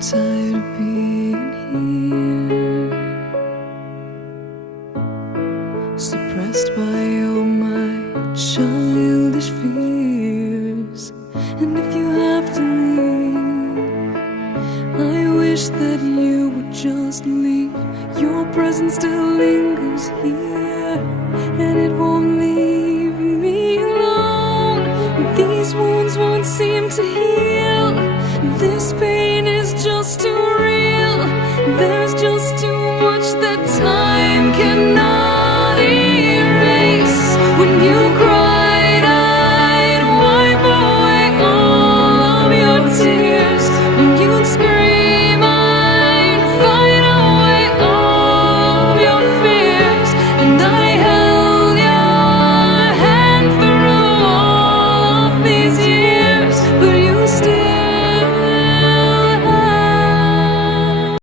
tired of being here, suppressed by all my childish fears. And if you have to leave, I wish that you would just leave. Your presence still lingers here, and it won't leave me alone. These wounds won't seem to heal. This pain is just too real. There's just